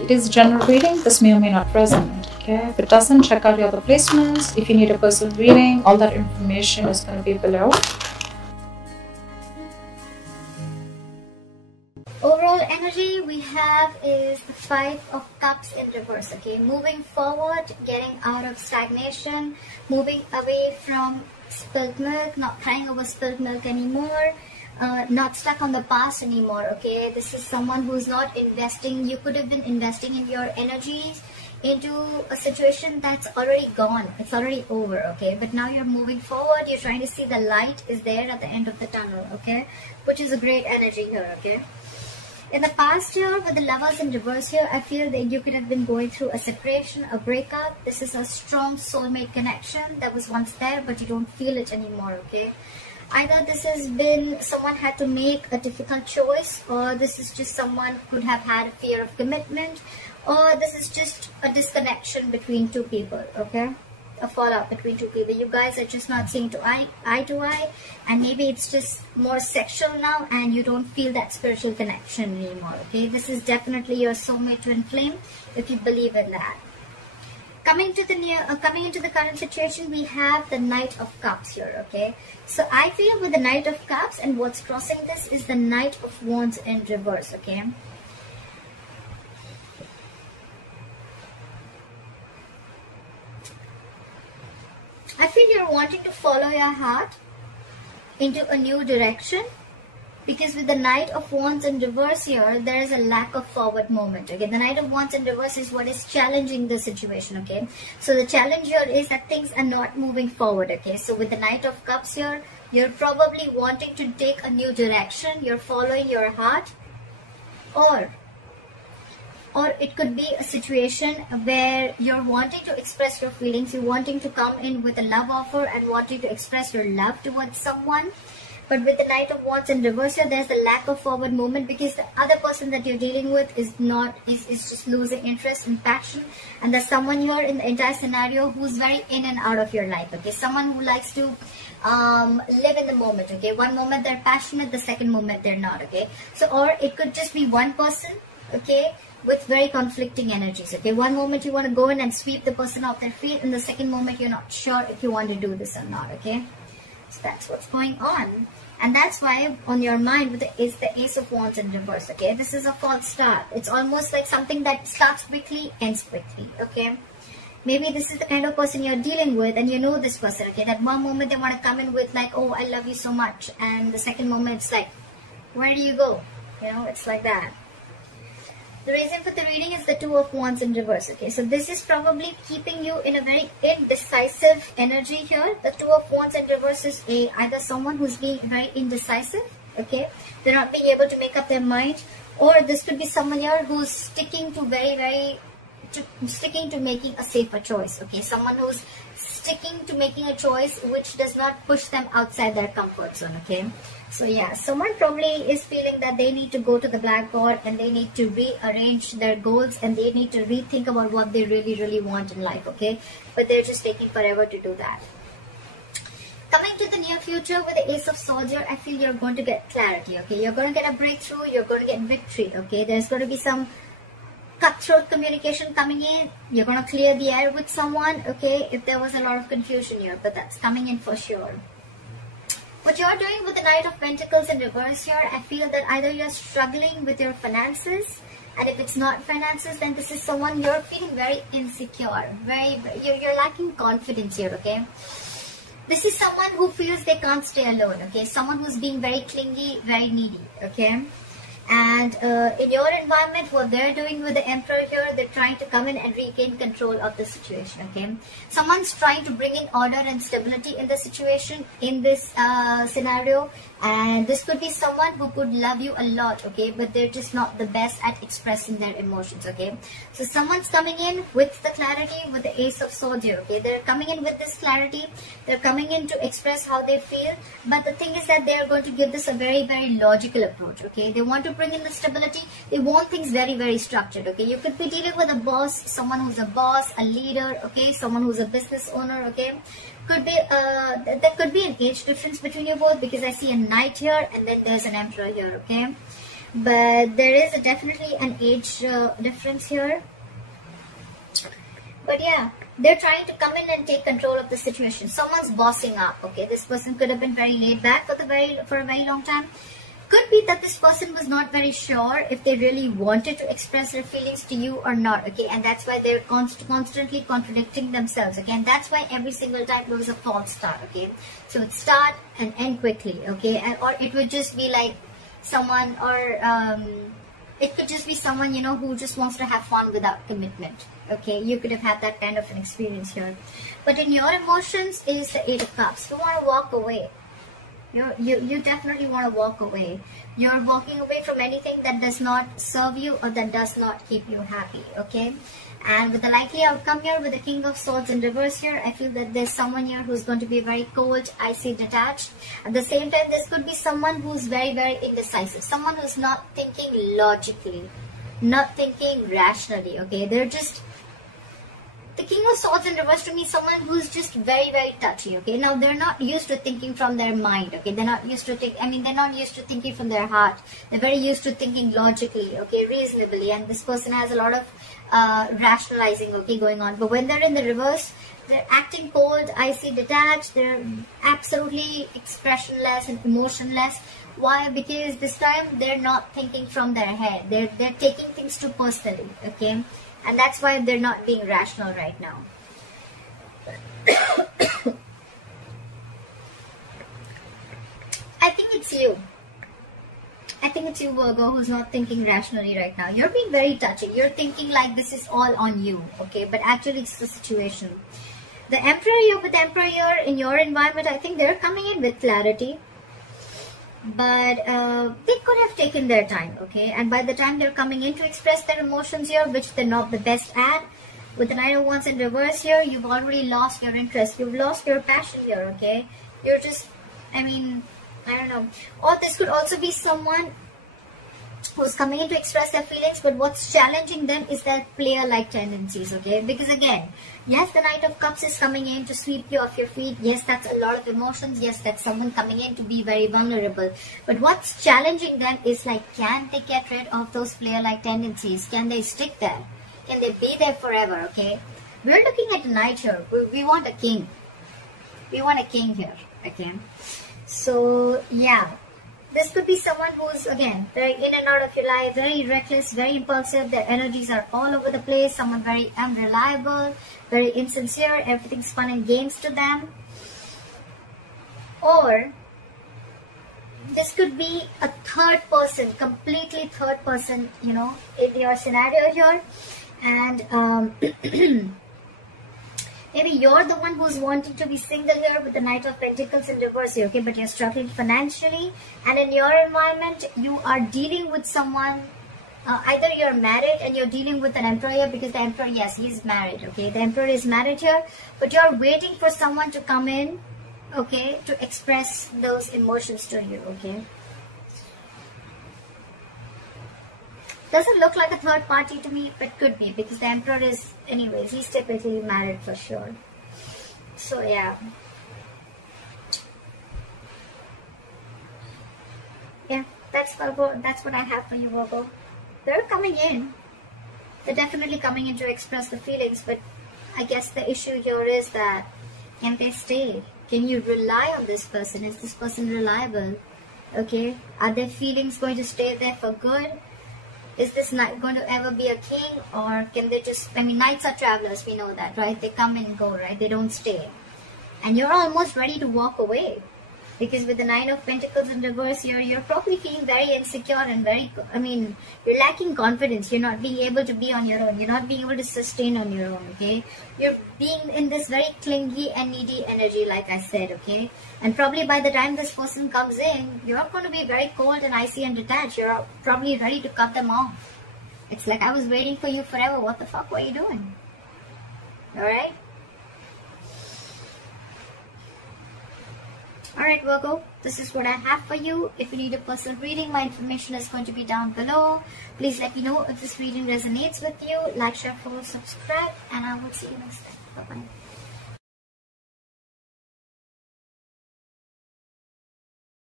it is general reading. This may or may not resonate. Okay, if it doesn't, check out your other placements. If you need a personal reading, all that information is going to be below. Overall energy we have is the 5 of Cups in reverse. Okay, moving forward, getting out of stagnation, moving away from spilled milk, not crying over spilled milk anymore, not stuck on the past anymore. Okay, this is someone who's not investing. You could have been investing in your energies into a situation that's already gone. It's already over. Okay, but now you're moving forward. You're trying to see the light is there at the end of the tunnel. Okay, which is a great energy here. Okay, in the past here, with the Lovers in reverse here, I feel that you could have been going through a separation, a breakup. This is a strong soulmate connection that was once there, but you don't feel it anymore. Okay, either this has been someone had to make a difficult choice, or this is just someone could have had a fear of commitment, or this is just a disconnection between two people. Okay, a fallout between two people. You guys are just not seeing eye to eye, and maybe it's just more sexual now and you don't feel that spiritual connection anymore. Okay, this is definitely your soulmate twin flame if you believe in that. Coming into the current situation, we have the Knight of Cups here. Okay, so I feel with the Knight of Cups, and what's crossing this is the Knight of Wands in reverse. Okay, I feel you're wanting to follow your heart into a new direction, because with the Knight of Wands in reverse here, there is a lack of forward movement. Okay, the Knight of Wands in reverse is what is challenging the situation. Okay, so the challenge here is that things are not moving forward. Okay, so with the Knight of Cups here, you're probably wanting to take a new direction. You're following your heart, or it could be a situation where you're wanting to express your feelings, you're wanting to come in with a love offer and wanting to express your love towards someone. But with the Knight of Wands in reverse here, there's a lack of forward movement, because the other person that you're dealing with is just losing interest and passion. And there's someone here in the entire scenario who's very in and out of your life. Okay, someone who likes to live in the moment. Okay, one moment they're passionate, the second moment they're not. Okay, so, or it could just be one person. Okay, with very conflicting energies. Okay, one moment you want to go in and sweep the person off their feet, and the second moment you're not sure if you want to do this or not. Okay, so that's what's going on, and that's why on your mind is the Ace of Wands in reverse. Okay, this is a false start. It's almost like something that starts quickly, ends quickly. Okay, maybe this is the kind of person you're dealing with, and you know this person. Okay, that one moment they want to come in with like, oh, I love you so much, and the second moment it's like, where do you go? You know, it's like that. The reason for the reading is the Two of Wands in reverse. Okay, so this is probably keeping you in a very indecisive energy here. The Two of Wands in reverse is either someone who's being very indecisive. Okay, they're not being able to make up their mind, or this could be someone here who's sticking to making a safer choice. Okay, someone who's sticking to making a choice which does not push them outside their comfort zone. Okay, so yeah, someone probably is feeling that they need to go to the blackboard and they need to rearrange their goals, and they need to rethink about what they really want in life. Okay, but they're just taking forever to do that. Coming to the near future with the Ace of Swords here, I feel you're going to get clarity. Okay, you're going to get a breakthrough, you're going to get victory. Okay, there's going to be some cutthroat communication coming in. You're going to clear the air with someone. Okay, if there was a lot of confusion here, but that's coming in for sure. What you're doing with the Knight of Pentacles in reverse here, I feel that either you're struggling with your finances, and if it's not finances, then this is someone you're feeling very insecure, you're lacking confidence here. Okay, this is someone who feels they can't stay alone. Okay, someone who's being very clingy, very needy. Okay, and in your environment, what they're doing with the Emperor here, they're trying to come in and regain control of the situation. Okay, someone's trying to bring in order and stability in the situation, in this scenario, and this could be someone who could love you a lot. Okay, but they're just not the best at expressing their emotions. Okay, so someone's coming in with the clarity with the Ace of Swords here. Okay, they're coming in with this clarity, they're coming in to express how they feel, but the thing is that they're going to give this a very logical approach. Okay, they want to bring in the stability, they want things very structured. Okay, you could be dealing with a boss, someone who's a boss, a leader. Okay, someone who's a business owner. Okay, could be there could be an age difference between you both, because I see a Knight here and then there's an Emperor here. Okay, but there is definitely an age difference here. But yeah, they're trying to come in and take control of the situation. Someone's bossing up, okay? This person could have been very laid back for a very long time. Could be that this person was not very sure if they really wanted to express their feelings to you or not, okay? And that's why they're constantly contradicting themselves, okay? And that's why every single time there was a false start, okay? So it start and end quickly, okay? And or it would just be like someone, or it could just be someone, you know, who just wants to have fun without commitment, okay? You could have had that kind of an experience here. But in your emotions is the 8 of Cups. You want to walk away. You definitely want to walk away. You're walking away from anything that does not serve you or that does not keep you happy, okay? And with the likely outcome here, with the King of Swords in reverse here, I feel that there's someone here who's going to be very cold, icy, detached. At the same time, this could be someone who's very, very indecisive. Someone who's not thinking logically, not thinking rationally, okay? They're just... The King of Swords in reverse to me, someone who's just very, very touchy, okay? Now, they're not used to thinking from their mind, okay? They're not used to they're not used to thinking from their heart. They're very used to thinking logically, okay? Reasonably. And this person has a lot of rationalizing, okay, going on. But when they're in the reverse, they're acting cold, icy, detached. They're absolutely expressionless and emotionless. Why? Because this time they're not thinking from their head. They're taking things too personally, okay? And that's why they're not being rational right now. I think it's you. I think it's you, Virgo, who's not thinking rationally right now. You're being very touchy. You're thinking like this is all on you, okay? But actually it's the situation. The Emperor here, with the Emperor here in your environment, I think they're coming in with clarity. But they could have taken their time, okay? And by the time they're coming in to express their emotions here, which they're not the best at, with the Knight of Wands in reverse here, you've already lost your interest. You've lost your passion here, okay? You're just, I don't know. Or this could also be someone who's coming in to express their feelings, but what's challenging them is their player-like tendencies, okay? Because again, yes, the Knight of Cups is coming in to sweep you off your feet. Yes, that's a lot of emotions. Yes, that's someone coming in to be very vulnerable. But what's challenging them is like, can they get rid of those player-like tendencies? Can they stick there? Can they be there forever, okay? We're looking at a knight here. We want a king. We want a king here, okay? So, yeah. This could be someone who's, again, very in and out of your life, very reckless, very impulsive. Their energies are all over the place. Someone very unreliable, very insincere. Everything's fun and games to them. Or this could be a third person, completely third person, you know, in your scenario here. And maybe you're the one who's wanting to be single here with the Knight of Pentacles in reverse here, okay? But you're struggling financially. And in your environment, you are dealing with someone, either you're married and you're dealing with an Emperor here, because the Emperor, yes, he's married, okay? The Emperor is married here, but you're waiting for someone to come in, okay, to express those emotions to you, okay? Doesn't look like a third party to me, but could be, because the Emperor is, anyways, he's typically married for sure. So, yeah. Yeah, that's Virgo. That's what I have for you, Virgo. They're coming in. They're definitely coming in to express the feelings, but I guess the issue here is that, can they stay? Can you rely on this person? Is this person reliable? Okay? Are their feelings going to stay there for good? Is this knight going to ever be a king, or can they just, knights are travelers, we know that, right? They come and go, right? They don't stay. And you're almost ready to walk away. Because with the Nine of Pentacles in reverse here, you're probably feeling very insecure and very, you're lacking confidence. You're not being able to be on your own. You're not being able to sustain on your own, okay? You're being in this very clingy and needy energy, like I said, okay? And probably by the time this person comes in, you're going to be very cold and icy and detached. You're probably ready to cut them off. It's like, I was waiting for you forever. What the fuck were you doing? Alright? Alright, Virgo, this is what I have for you. If you need a personal reading, my information is going to be down below. Please let me know if this reading resonates with you. Like, share, follow, subscribe, and I will see you next time. Bye-bye.